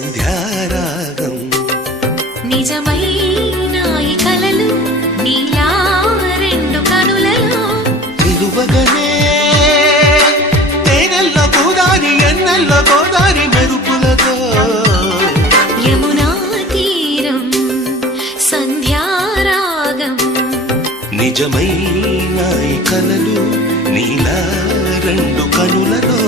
సంధ్యారాగం నిజమైన ఈ కలలు నీలా రెండు కనులలో నిలువగనే తేనెల్లో గోదారి ఎన్నెల్లో గోదారి మెరుపులతో యమునా తీరం సంధ్యారాగం నిజమైన ఈ కలలు నీలా రెండు కనులలో